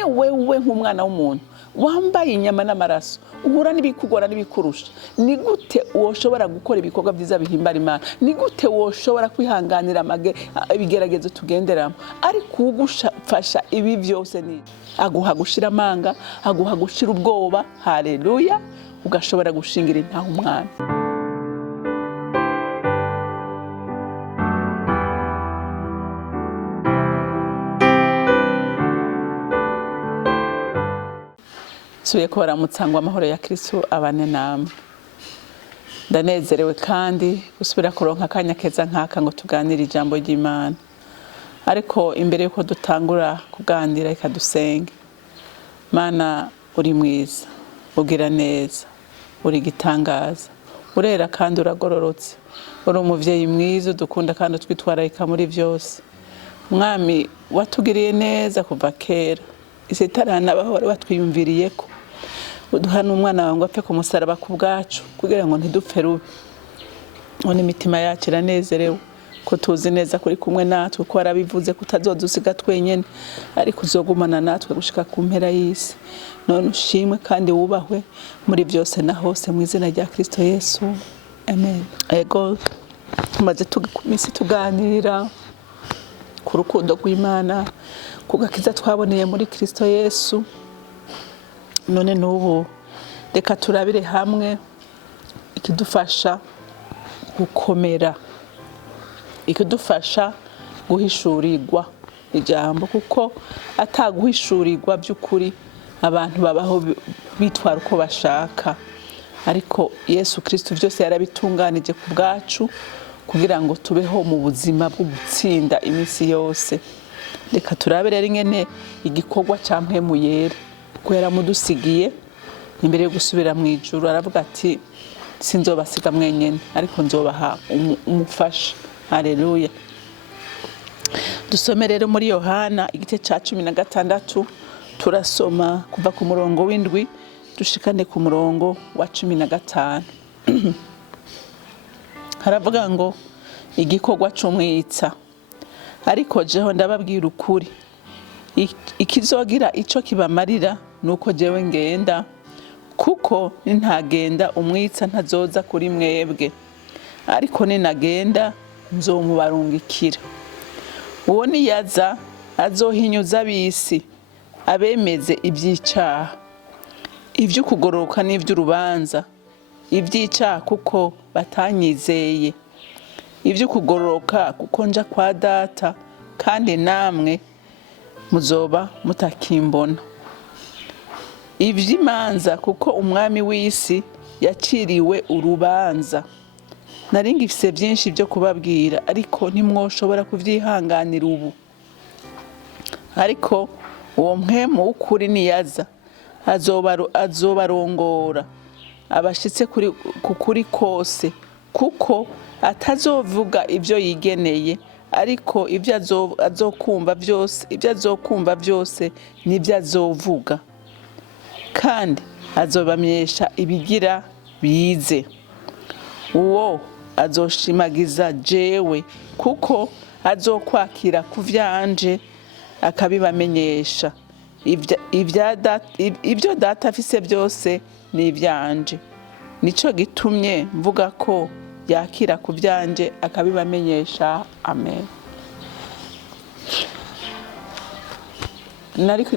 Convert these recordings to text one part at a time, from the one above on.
none wewe nk'umwana w'umuntu wambaye inyama n'amaraso uhura n'ibikugora n'bikurusha, ni gute woshobora gukora ibikorwa byiza bihimbara Imana? Ni gute woshobora kwihanganira ibigeragezo tugenderamo? ariko ugufasha ibi byose ni aguha gushira amanga, aguha gushira ubwoba. Haleluya! ugashobora gushingira intaho umwana. Suye ko baramutsangwa amahoro ya Kristo abane namwe. Ndanezerewe kandi gusubira kuronka akanya keza nk'aka ngo tuganire ijambo ry'Imana. Ariko imbere yuko dutangura kuganira reka dusenge. Mana uri mwiza, ugira neza, uri gitangaza, urera kandi uragororotse, uri umuvyeyi mwiza udukunda kandi utwitwararika muri byose. Mwami watugiriye neza kuva kera, isitarana bahora batwiyumviriye ko uduha n'umwana wawe ngo apfe ku musaraba ku bwacu kugira ngo ntidupfe rubi. None imitima yacu iranezerewe ko tuzi neza kuri kumwe natwe, ko warabivuze kutazodusiga twenyene ariko uzogumana natwe gushika ku mpera y'isi. None ushimwe kandi wubahwe muri byose na hose mu izina rya Kristo Yesu, amen. Ego tumaze tukumisi tuganira ku rukundo rw'Imana, ku gakiza twaboneye muri Kristo Yesu. None n'ubu reka turabire hamwe ikidufasha gukomera, ikidufasha guhishurirwa ijambo, kuko ataguhishurirwa by'ukuri abantu babaho bitwara uko bashaka. Ariko Yesu Kristo byose yarabitunganije ku bwacu kugira ngo tubeho mu buzima bwo gutsinda iminsi yose. Reka turabire rero ingene igikorwa cya mpemu yera ko yaramudusigiye imbere yo gusubira mu ijuru. Aravuga ati sinzobasiga mwenyene ariko nzobaha umufasha. Haleluya! Dusome rero muri Yohana igice ca 16, turasoma kuva ku murongo w'indwi dushikane ku murongo wa 15. Haravuga ngo igikorwa c'umwitsa, ariko jeho ndababwira ukuri, ikizogira ico kibamarira nuko jewe ngenda, kuko nintagenda umwitsa ntazoza kuri mwebwe, ariko ninagenda nzomubarungikira. Uwo niyaza azohinyuza ab'isi, abemeze ivy'icaha, ivy'ukugororoka n'ivy'urubanza. Ivy'icaha kuko batanyizeye, ivy'ukugororoka kuko nja kwa Data kandi namwe muzoba mutakimbona. Ivy'imanza kuko umwami w'isi yaciriwe urubanza. Nari ngifise byinshi byo kubabwira ariko ntimwoshobora kuvyihanganira ubu. Ariko uwo mpemu w'ukuri niyaza azobarongora abashitse kuri kose, kuko atazovuga ibyo yigeneye, ariko ibyo azokumva byose nibyo azovuga, kandi azobamenyesha ibigira bize. Uwo azoshimagiza jewe, kuko azokwakira ku vyanje akabibamenyesha. Ibyo Data afise byose ni ivyanje. Nico gitumye mvuga ko yakira ku vyanje akabibamenyesha. Amen.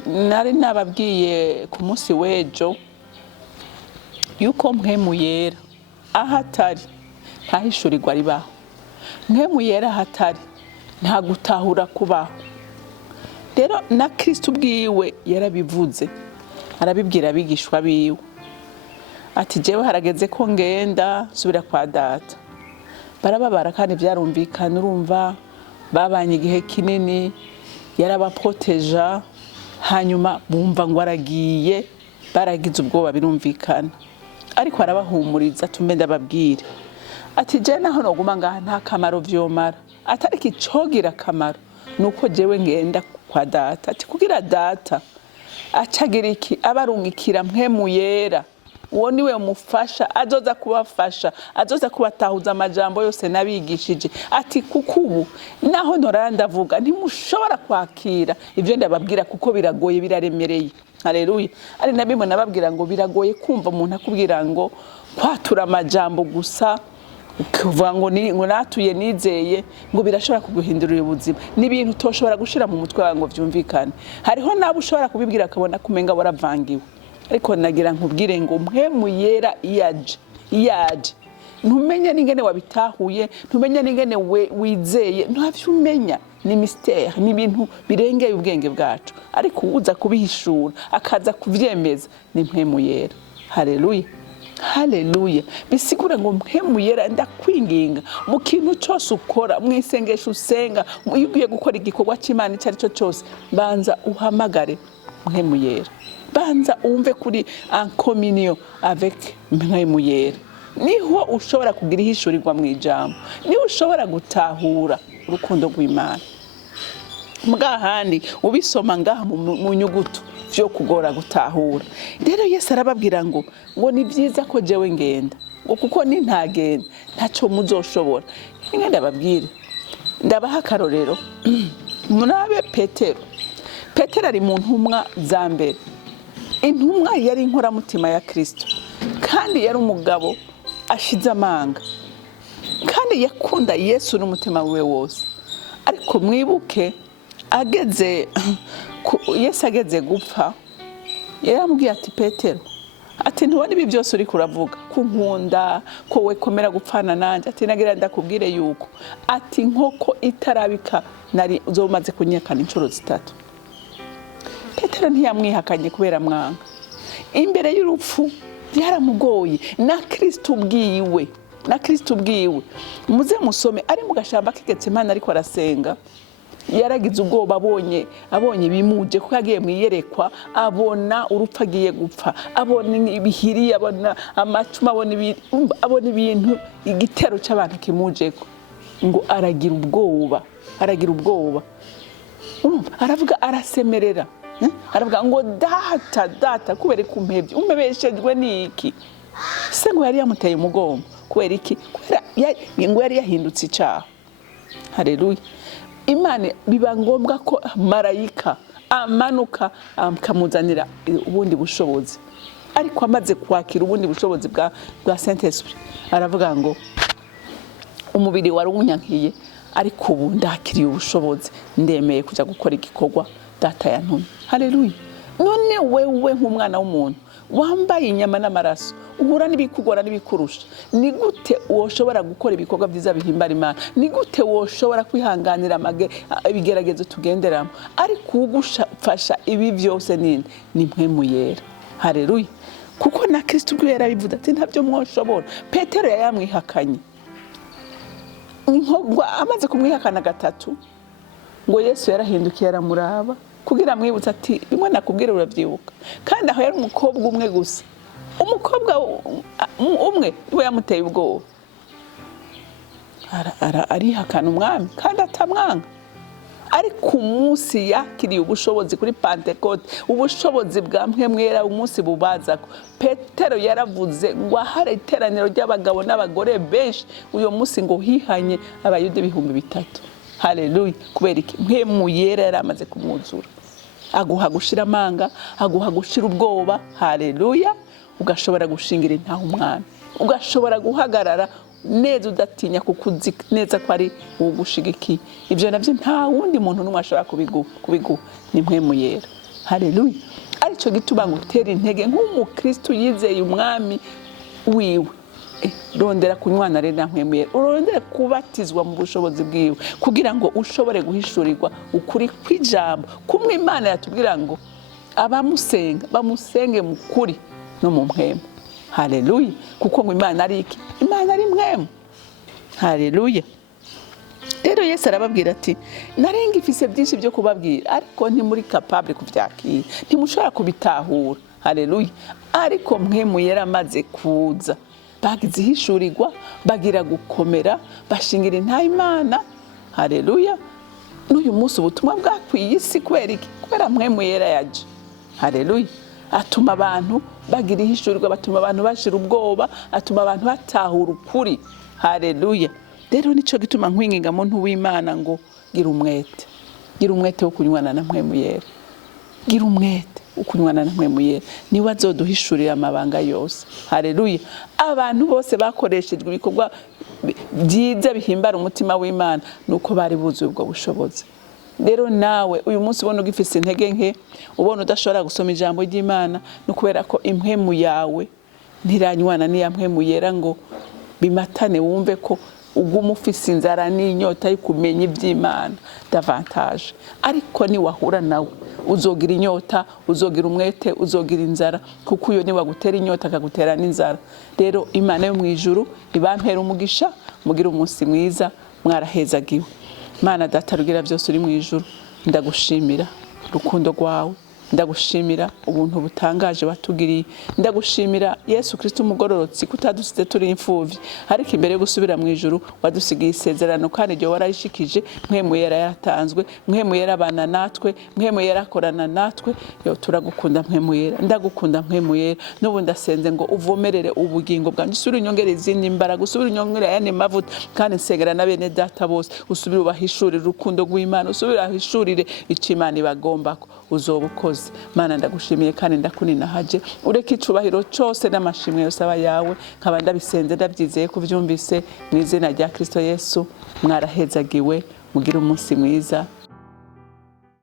Nari nababwiye ku munsi w'ejo yuko mpemu yera ahatari nta hishurirwa ribaho. Mpemu yera ahatari nta gutahura kubaho. Rero na Kristo ubwiwe yarabivuze, arabibwira abigishwa biwe ati jewe harageze ko ngenda subira kwa Data. Barababara kandi byarumvikana, urumva babanye igihe kinini, yarabaproteja, hanyuma bumva ngo aragiye, baragize ubwoba birumvikana. Ariko arabahumuriza, tumbe ndababwire ati je naho noguma ngaha nta kamaro vyomara, atari kicogira akamaro nuko jewe ngenda kwa Data. Ati kugira Data acagira iki? Abarungikira mpemu yera uwo niwe mufasha azoza kubafasha, azoza kubatahuza amajambo yose nabigishije. Ati kuko ubu naho ntorara ndavuga ntimushobora kwakira ibyo ndababwira kuko biragoye, biraremereye. Haleluya. Ari nabimwe nababwira ngo biragoye kumva umuntu akubwira ngo kwatura amajambo gusa kuvuga ngo natuye nizeye ngo birashobora kuguhindurira ubuzima. Ni ibintu utoshobora gushira mu mutwe wawe ngo vyumvikane. Hariho nabo ushobora kubibwira akabona kumenga waravangiwe. Ariko nagira nkubwire ngo mpemu yera iyaje ntumenya n'ingene wabitahuye, ntumenya n'ingene wizeye, ntavyumenya. Ni mystère, ni ibintu birengeye ubwenge bwacu. Ariko uza kubihishura akaza kuvyemeza ni mpemu yera. Haleluya. Haleluya. Bisigura ngo mpemu yera ndakwinginga mu kintu cyose ukora, mwisengesho usenga, iyo ugiye gukora igikorwa cy'Imana icyo ari cyo cyose, banza uhamagare mpemu yera. Banza umve kuri en communion avec mpemu yera. Niho ushobora kugira ihishurirwa mu ijambo, niho ushobora gutahura urukundo rw'Imana. Mugahandi ubisoma ngaha mu nyugutu vyo kugora gutahura. Rero Yesu arababwira ngo ni byiza ko jewe ngenda, ngo kuko ni ntagenda ntaco muzoshobora. Ingenda babwire, ndabaha akarorero. Munabe Petero ari mu ntumwa za mbere. Intumwa yari inkoramutima ya Kristo, kandi yari umugabo ashize amanga, kandi yakunda Yesu n'umutima we wose. Ariko mwibuke Yesu ageze gupfa, yaramubwiye ati Petero, ati ntubona ibi byose uri kuravuga ko nkunda, ko we komera gupfana nanjye. Ati nagira ndakubwire yuko ati inkoko itarabika nari uzomaze kunyekana inshuro 3. Petero ntiyamwihakanye kubera mwanga. Imbere y'urupfu byaramugoye. Na Kristo ubwiwe muze musome ari mu gashamba k'Getsemane ariko arasenga. Yaragize ubwoba abonye bimuje kuko agiye mwiyerekwa, abona urupfu agiye gupfa, abona ibihiri, abona amacuma, abona ibintu, igitero cy'abantu kimujeko, ngo aragira ubwoba. Aravuga, arasemerera, aravuga ngo data kubera kumpebye umebeshejwe niki. Se ngo yari yamuteye umugongo kubera iki? Kubera ngo yari yahindutse icyaha. Haleluya. Imana biba ngombwa ko marayika amanuka akamuzanira ubundi bushobozi. Ariko amaze kwakira ubundi bushobozi bwa Saint Esprit, aravuga ngo umubiri wari unyankiye, ariko ubu ndakiriye ubushobozi, ndemeye kuja gukora igikorwa data yantumye. Haleluya. None wewe nk'umwana w'umuntu wambaye inyama n'amaraso, uhura n'ibikugora n'bikurusha, ni gute woshobora gukora ibikorwa byiza bihimbara Imana? Ni gute woshobora kwihanganira ibigeragezo tugenderamo? Ariko ugufasha ibi byose ni mpemu yera. Haleluya. Kuko na Kristo ubwo yarabivuze ati ntabyo mwoshobora. Petero yamwihakanye. Amaze kumwihakana 3, ngo Yesu yarahindukiye aramuraba kugira mwibutsa ati bimwe nakubwira urabyibuka. Kandi aho yari umukobwa umwe gusa, umukobwa umwe we yamuteye ubwoba. Arihakana umwami kandi atamwanga. Ariko umunsi yakiriye ubushobozi kuri Pentecote, ubushobozi bwa mpemwera, umunsi bubazako, Petero yaravuze ngo ahari iteraniro ry'abagabo n'abagore benshi, uyo munsi ngo hihanye abayude 3,000. Haleluya. Kubera iki? Mpemu yera yaramaze kumwuzura, aguha gushira amanga, aguha gushira ubwoba. Haleluya. Ugashobora gushingira intaho umwami, ugashobora guhagarara neza udatinya kukuzi neza ko ari ugushigikiye. Ibyo navyo nta wundi muntu numwe ashobora kubiguha, ni mpemu yera. Haleluya. Arico gituma ngo utera intege nk'umukristo yizeye umwami wiwe, rondera kunywana rena mpemu yera, urondere kubatizwa mu bushobozi bwiwe kugira ngo ushobore guhishurirwa ukuri kw'ijambo kumwe Imana yatubwira ngo abamusenga bamusenge mu kuri no mu mpemu. Haleluya. Kuko ngo Imana ari iki? Imana ari mpemu. Haleluya. Rero Yesu arababwira ati narenga ifise byinshi byo kubabwira, ariko ntimuri capable kuvyakira, ntimushobora kubitahura. Haleluya. Ariko mpemu yera amaze kuza, bagize ihishurirwa, bagira gukomera, bashingira intaha Imana. Haleluya. N'uyu munsi ubutumwa bwakwiye isi kubera iki? Kubera mpemu yera yaje. Haleluya. atuma abantu bagira ihishurirwa, batuma abantu bashira ubwoba, atuma abantu batahura ukuri. Haleluya. Rero nico gituma nkwinginga muntu w'Imana ngo gira umwete. Gira umwete wo kunywana na mpwemu yera. Gira umwete ukunywana na mpwemu yera. Niwe azoduhishurira amabanga yose. Haleluya. Abantu bose bakoreshejwe ibikorwa byiza bihimbara umutima w'Imana nuko bari buzuye ubwo bushobozi. Rero nawe uyu munsi ubona ugifise intege nke, ubona udashobora gusoma ijambo ry'Imana, no kubera ko impwemu yawe ntiranywana n'iya mpwemu yera ngo bimatane wumve ko uguma ufise inzara n'inyota yo kumenya iby'Imana davantage. Ariko ni wahura nawe uzogira inyota, uzogira umwete, uzogira inzara, kuko uyo ni wagutera inyota akagutera n'inzara. Rero Imana yo mu ijuru ibampera umugisha, mugira umunsi mwiza, mwarahezagiwe. Mana data rugira byose uri mu ijuru, ndagushimira urukundo rwawe, ndagushimira ubuntu butangaje watugiriye, ndagushimira Yesu Kristo umugororotsi kutadusize turi imfuvyi, ariko imbere yo gusubira mu ijuru wadusigiye isezerano, kandi ryo warayishikije. Mpwemu yera yaratanzwe, mpwemu yera abana natwe, mpwemu yera akorana natwe. Yo turagukunda mpwemu yera, ndagukunda mpwemu yera. N'ubu ndasenze ngo uvomerere ubugingo bwanjye, usubire unyongere izindi imbaraga, usubire unyongere ayandi mavuta, kandi nsengera na bene data bose, usubire ubahishurire urukundo rw'Imana, usubire ahishurire icyo Imana ibagombako. Uzoba ukoze. Mana ndagushimiye kandi ndakuninahaje, ureke icubahiro cyose n'amashimwe yose aba yawe, nkaba ndabisenze ndabyizeye kuvyumvise mu izina rya Kristo Yesu. Mwarahezagiwe, mugira umunsi mwiza.